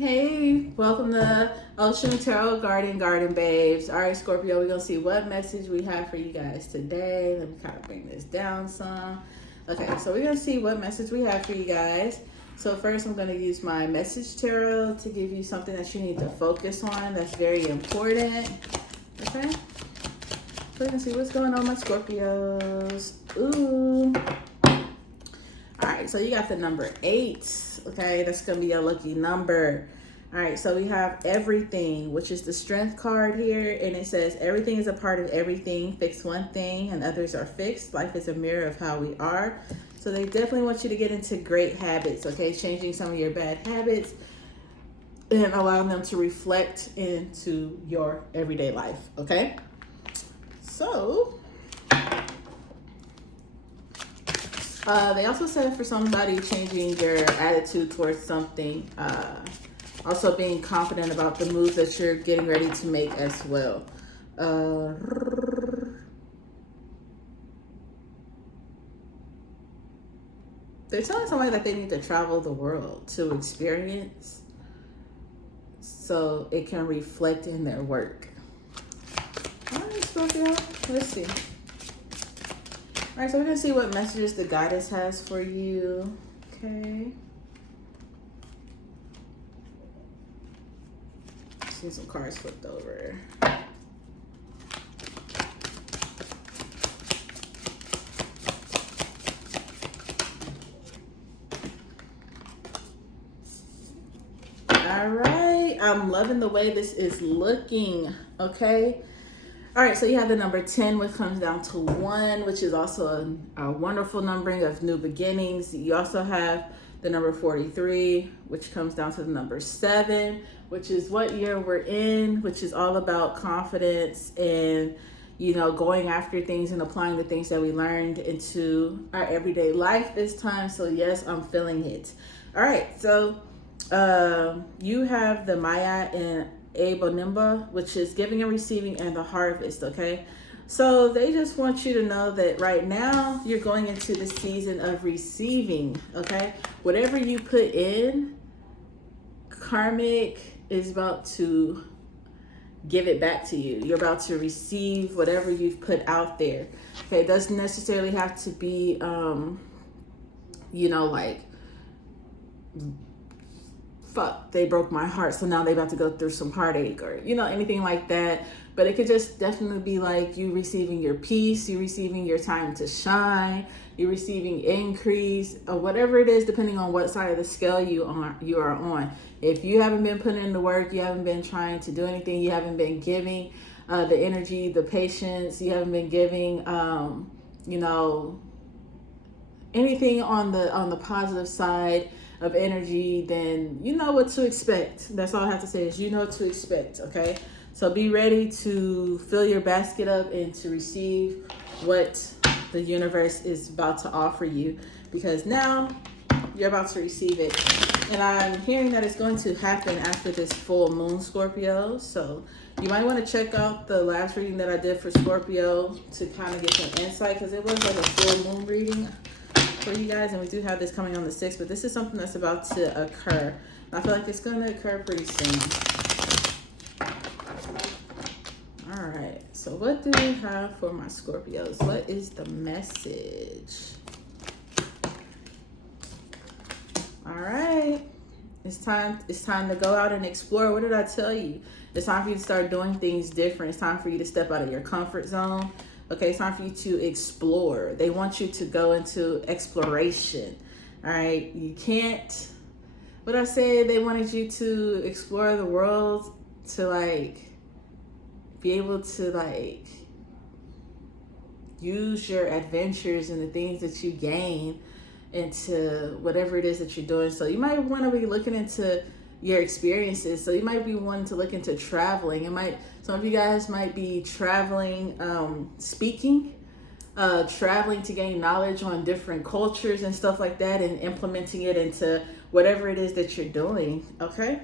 Hey, welcome to Ocean Tarot Garden Babes. All right, Scorpio, we're going to see what message we have for you guys today. Let me kind of bring this down some. Okay, so we're going to see what message we have for you guys. So first, I'm going to use my message tarot to give you something that you need to focus on. That's very important. Okay, so we're going to see what's going on, my Scorpios. Ooh. All right, so you got the number 8. Okay, that's going to be a lucky number. All right, so we have everything, which is the strength card here. And it says everything is a part of everything. Fix one thing and others are fixed. Life is a mirror of how we are. So they definitely want you to get into great habits, okay? Changing some of your bad habits and allowing them to reflect into your everyday life, okay? So they also said for somebody changing your attitude towards something, also being confident about the moves that you're getting ready to make as well. They're telling somebody that they need to travel the world to experience so it can reflect in their work. All right, Scorpio, let's see. All right, so we're going to see what messages the goddess has for you. Okay. See some cards flipped over. All right. I'm loving the way this is looking. Okay. All right, so you have the number 10, which comes down to 1, which is also a wonderful numbering of new beginnings. You also have the number 43, which comes down to the number 7, which is what year we're in, which is all about confidence and, you know, going after things and applying the things that we learned into our everyday life this time. So yes, I'm feeling it. All right, so you have the Maya and Abonimba, which is giving and receiving and the harvest, okay? So they just want you to know that right now you're going into the season of receiving, okay? Whatever you put in, karmic is about to give it back to you. You're about to receive whatever you've put out there, okay? It doesn't necessarily have to be, you know, like, fuck, they broke my heart, so now they about to go through some heartache, or, you know, anything like that. But it could just definitely be like you receiving your peace, you receiving your time to shine, you receiving increase, or whatever it is, depending on what side of the scale you are on. If you haven't been putting in the work, you haven't been trying to do anything, you haven't been giving the energy, the patience, you haven't been giving, you know, anything on the positive side of energy, then you know what to expect. That's all I have to say is you know what to expect, okay? So be ready to fill your basket up and to receive what the universe is about to offer you, because now you're about to receive it. And I'm hearing that it's going to happen after this full moon, Scorpio. So you might want to check out the last reading that I did for Scorpio to kind of get some insight, because it was like a full moon reading for you guys, and we do have this coming on the 6th, but this is something that's about to occur. I feel like it's going to occur pretty soon. All right, so what do we have for my Scorpios? What is the message? All right, it's time to go out and explore. What did I tell you? It's time for you to start doing things different. It's time for you to step out of your comfort zone. Okay, it's time for you to explore. They want you to go into exploration. All right, you can't, what I said, they wanted you to explore the world, to like be able to like use your adventures and the things that you gain into whatever it is that you're doing. So you might want to be looking into your experiences. So you might be wanting to look into traveling. Some of you guys might be traveling, speaking, traveling to gain knowledge on different cultures and stuff like that, and implementing it into whatever it is that you're doing, okay?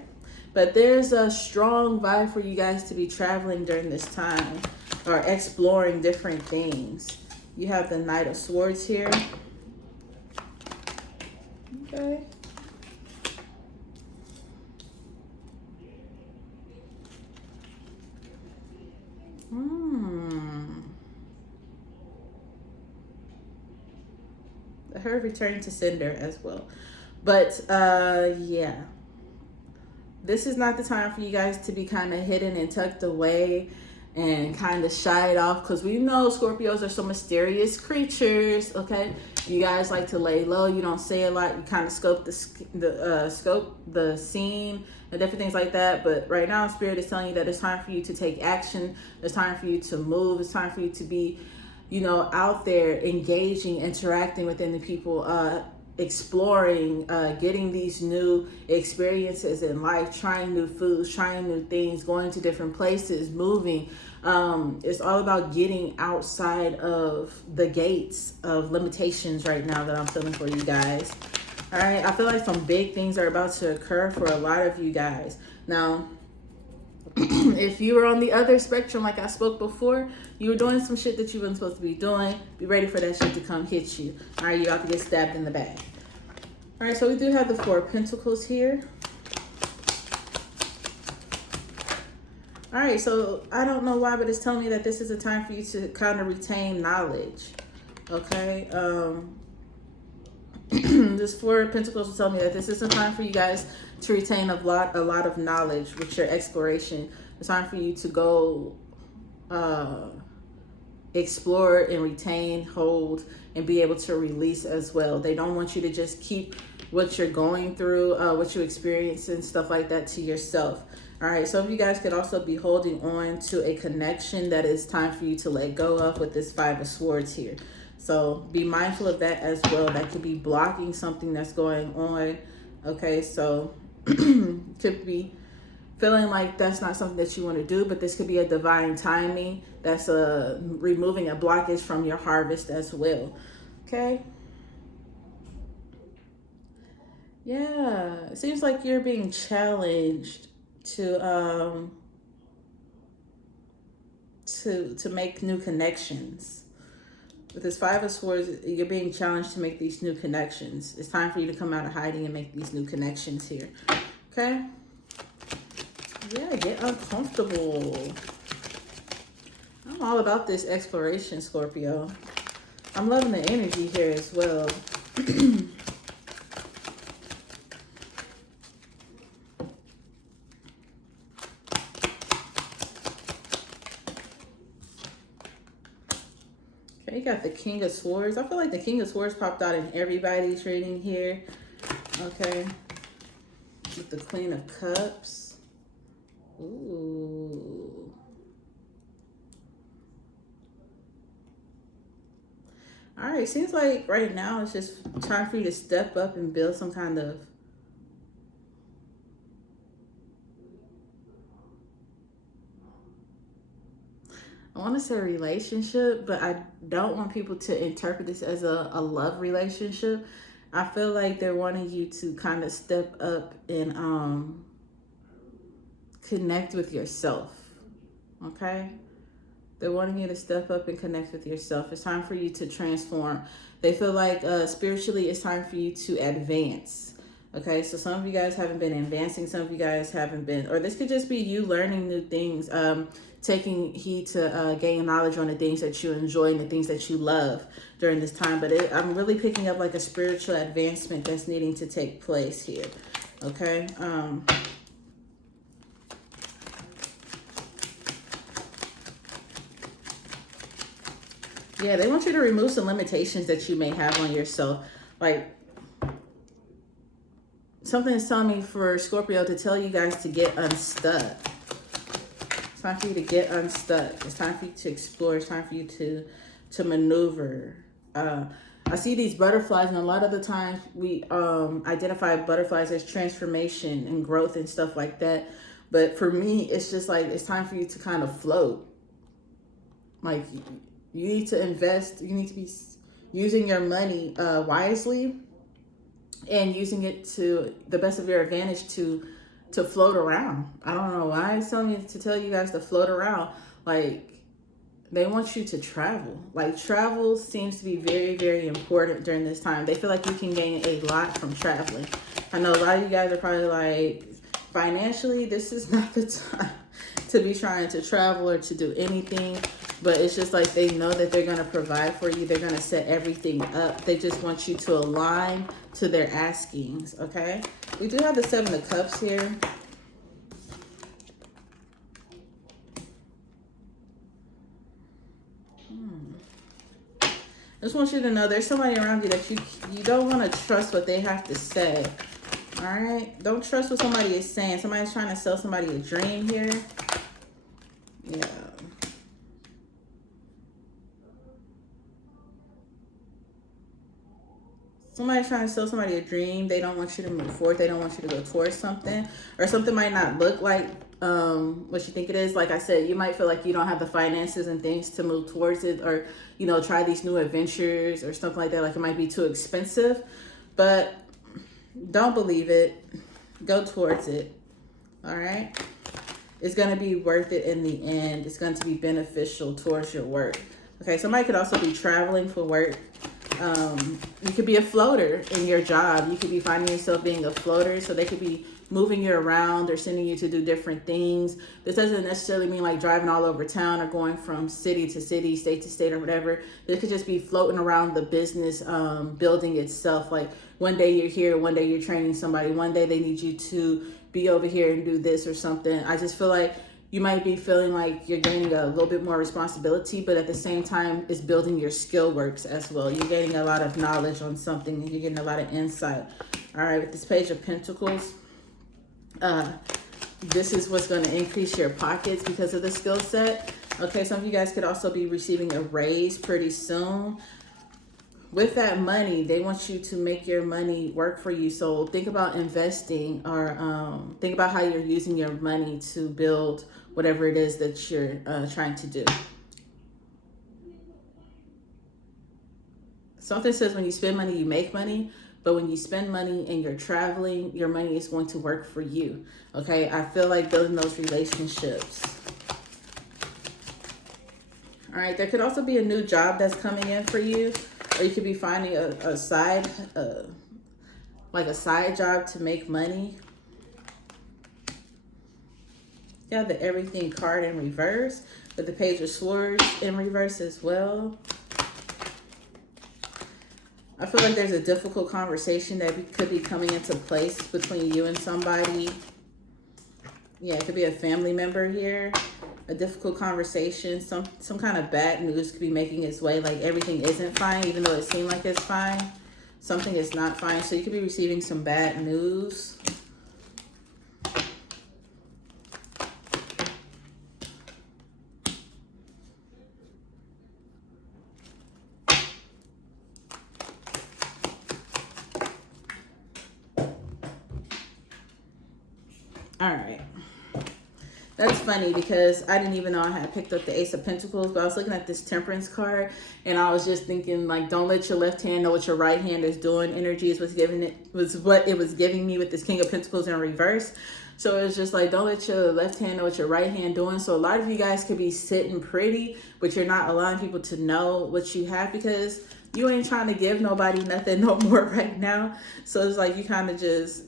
But there's a strong vibe for you guys to be traveling during this time or exploring different things. You have the Knight of Swords here. Okay. her returning to sender as well. But yeah, this is not the time for you guys to be kind of hidden and tucked away and kind of shied off, because we know Scorpios are some mysterious creatures. Okay, you guys like to lay low. You don't say a lot. You kind of scope the scene and different things like that. But right now, Spirit is telling you that it's time for you to take action. It's time for you to move. It's time for you to be, you know, out there, engaging, interacting within the people, exploring, getting these new experiences in life, trying new foods, trying new things, going to different places, moving. It's all about getting outside of the gates of limitations right now that I'm feeling for you guys. All right, I feel like some big things are about to occur for a lot of you guys. Now, if you were on the other spectrum, like I spoke before, you were doing some shit that you weren't supposed to be doing. Be ready for that shit to come hit you. All right, you about to get stabbed in the back. All right, so we do have the Four of Pentacles here. All right, so I don't know why, but it's telling me that this is a time for you to kind of retain knowledge. Okay, this Four of Pentacles will tell me that this is a time for you guys to retain a lot of knowledge with your exploration. It's time for you to go explore and retain, hold, and be able to release as well. They don't want you to just keep what you're going through, what you experience and stuff like that to yourself. All right, some of you guys could also be holding on to a connection that is time for you to let go of with this Five of Swords here. So be mindful of that as well. That could be blocking something that's going on. Okay, so could be feeling like that's not something that you want to do, but this could be a divine timing that's removing a blockage from your harvest as well. Okay. Yeah, it seems like you're being challenged to make new connections. With this Five of Swords, you're being challenged to make these new connections. It's time for you to come out of hiding and make these new connections here. Okay? Yeah, get uncomfortable. I'm all about this exploration, Scorpio. I'm loving the energy here as well. Okay, you got the King of Swords. I feel like the King of Swords popped out in everybody's reading here. Okay. With the Queen of Cups. Ooh. All right, seems like right now it's just time for you to step up and build some kind of I want to say relationship, but I don't want people to interpret this as a love relationship. I feel like they're wanting you to kind of step up and connect with yourself. Okay? They're wanting you to step up and connect with yourself. It's time for you to transform. They feel like spiritually it's time for you to advance. Okay, so some of you guys haven't been advancing. Some of you guys haven't been, or this could just be you learning new things, taking heed to gain knowledge on the things that you enjoy and the things that you love during this time. But I'm really picking up like a spiritual advancement that's needing to take place here. Okay. Yeah, they want you to remove some limitations that you may have on yourself. Like, something is telling me for Scorpio to tell you guys to get unstuck. It's time for you to get unstuck. It's time for you to explore. It's time for you to maneuver. I see these butterflies, and a lot of the times we identify butterflies as transformation and growth and stuff like that. But for me, it's just like it's time for you to kind of float. Like, you need to invest. You need to be using your money wisely and using it to the best of your advantage to float around. I don't know why it's telling me to tell you guys to float around. Like, they want you to travel. Like, travel seems to be very, very important during this time. They feel like you can gain a lot from traveling. I know a lot of you guys are probably like, financially, this is not the time to be trying to travel or to do anything. But it's just like they know that they're going to provide for you. They're going to set everything up. They just want you to align to their askings, okay? We do have the Seven of Cups here. I just want you to know there's somebody around you that you don't want to trust what they have to say. All right? Don't trust what somebody is saying. Somebody's trying to sell somebody a dream here. Yeah. Somebody's trying to sell somebody a dream. They don't want you to move forward. They don't want you to go towards something. Or something might not look like what you think it is. Like I said, you might feel like you don't have the finances and things to move towards it, or, you know, try these new adventures or something like that. Like it might be too expensive. But don't believe it. Go towards it. All right? It's going to be worth it in the end. It's going to be beneficial towards your work. Okay, somebody could also be traveling for work. You could be a floater in your job. You could be finding yourself being a floater. So they could be moving you around or sending you to do different things. This doesn't necessarily mean like driving all over town or going from city to city, state to state or whatever. This could just be floating around the business, building itself. Like one day you're here, one day you're training somebody, one day they need you to be over here and do this or something. I just feel like you might be feeling like you're gaining a little bit more responsibility, but at the same time, it's building your skill works as well. You're gaining a lot of knowledge on something, and you're getting a lot of insight. All right, with this Page of Pentacles, this is what's going to increase your pockets because of the skill set. Okay, some of you guys could also be receiving a raise pretty soon. With that money, they want you to make your money work for you. So think about investing, or think about how you're using your money to build whatever it is that you're trying to do. Something says when you spend money, you make money. But when you spend money and you're traveling, your money is going to work for you. Okay, I feel like building those relationships. All right, there could also be a new job that's coming in for you. Or you could be finding a side, like a side job to make money. You have the Everything card in reverse, with the Page of Swords in reverse as well. I feel like there's a difficult conversation that could be coming into place between you and somebody. Yeah, it could be a family member here. A difficult conversation, some kind of bad news could be making its way. Like everything isn't fine, even though it seemed like it's fine. Something is not fine. So you could be receiving some bad news. All right. That's funny because I didn't even know I had picked up the Ace of Pentacles, but I was looking at this Temperance card and I was just thinking, like, don't let your left hand know what your right hand is doing. Energy is what it was giving me with this King of Pentacles in reverse. So it was just like, don't let your left hand know what your right hand doing. So a lot of you guys could be sitting pretty, but you're not allowing people to know what you have because you ain't trying to give nobody nothing no more right now. So it's like you kind of just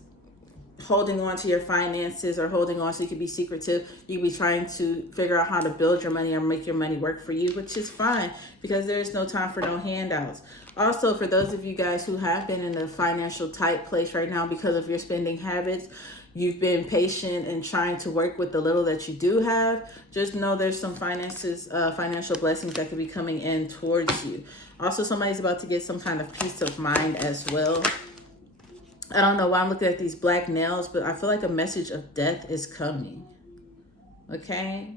holding on to your finances, or holding on, so you could be secretive. You could be trying to figure out how to build your money or make your money work for you, which is fine because there's no time for no handouts. Also, for those of you guys who have been in a financial tight place right now because of your spending habits, you've been patient and trying to work with the little that you do have, just know there's some financial blessings that could be coming in towards you. Also, somebody's about to get some kind of peace of mind as well. I don't know why I'm looking at these black nails, but I feel like a message of death is coming. Okay?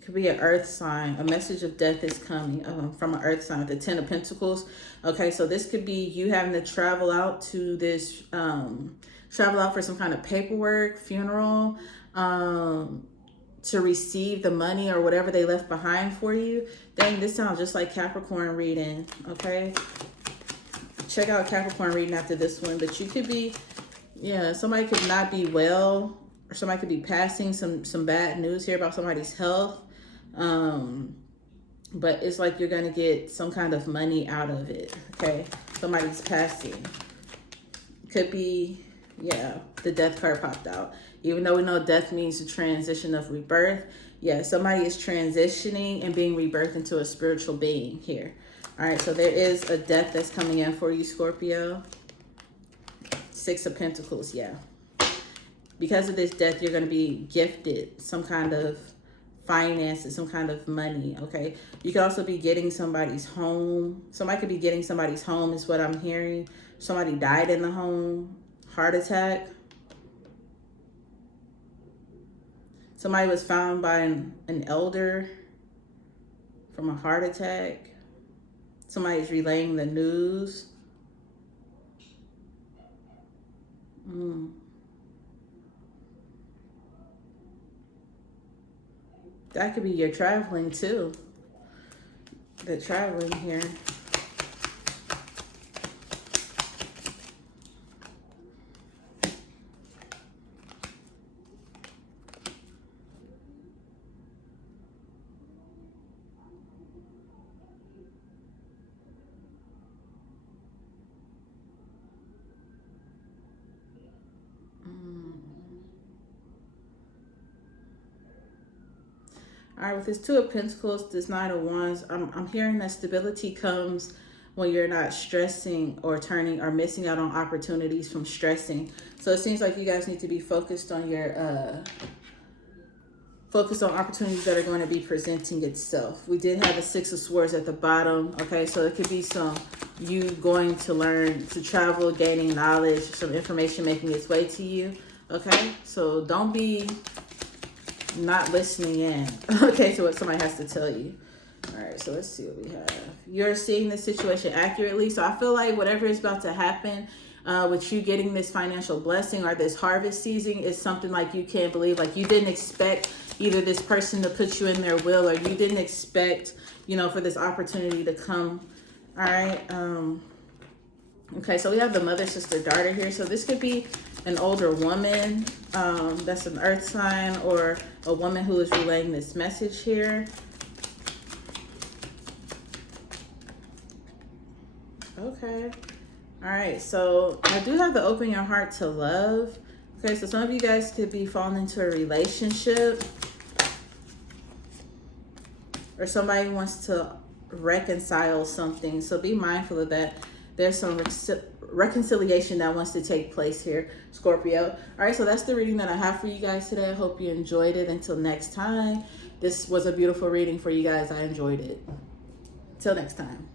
It could be an earth sign. A message of death is coming from an earth sign with the Ten of Pentacles. Okay, so this could be you having to travel out to this, travel out for some kind of paperwork, funeral, to receive the money or whatever they left behind for you. Dang, this sounds just like Capricorn reading, okay? Check out Capricorn reading after this one. But you could be, yeah, somebody could not be well, or somebody could be passing some bad news here about somebody's health. But it's like you're going to get some kind of money out of it, okay? Somebody's passing. Could be Yeah, the death card popped out. Even though we know death means the transition of rebirth, yeah, somebody is transitioning and being rebirthed into a spiritual being here. All right, so there is a death that's coming in for you, Scorpio. Six of Pentacles, yeah. Because of this death, you're going to be gifted some kind of finances, some kind of money, okay? You could also be getting somebody's home. Somebody could be getting somebody's home is what I'm hearing. Somebody died in the home. Heart attack. Somebody was found by an elder from a heart attack. Somebody's relaying the news. That could be your traveling too. The traveling here. All right, with this Two of Pentacles, this Nine of Wands, I'm hearing that stability comes when you're not stressing or turning or missing out on opportunities from stressing. So it seems like you guys need to be focused on your focus on opportunities that are going to be presenting itself. We did have the Six of Swords at the bottom. Okay, so it could be some you going to learn to travel, gaining knowledge, some information making its way to you. Okay, so don't be not listening in, okay, to what somebody has to tell you. All right, so let's see what we have. You're seeing the situation accurately. So I feel like whatever is about to happen with you getting this financial blessing or this harvest season is something like you can't believe. Like you didn't expect either this person to put you in their will, or you didn't expect, you know, for this opportunity to come. All right. Okay, so we have the mother, sister, daughter here. So this could be an older woman that's an earth sign, or a woman who is relaying this message here. Okay. All right, so I do have the open your heart to love. Okay, so some of you guys could be falling into a relationship, or somebody wants to reconcile something. So be mindful of that. There's some reconciliation that wants to take place here, Scorpio. All right, so that's the reading that I have for you guys today. I hope you enjoyed it. Until next time, this was a beautiful reading for you guys. I enjoyed it. Till next time.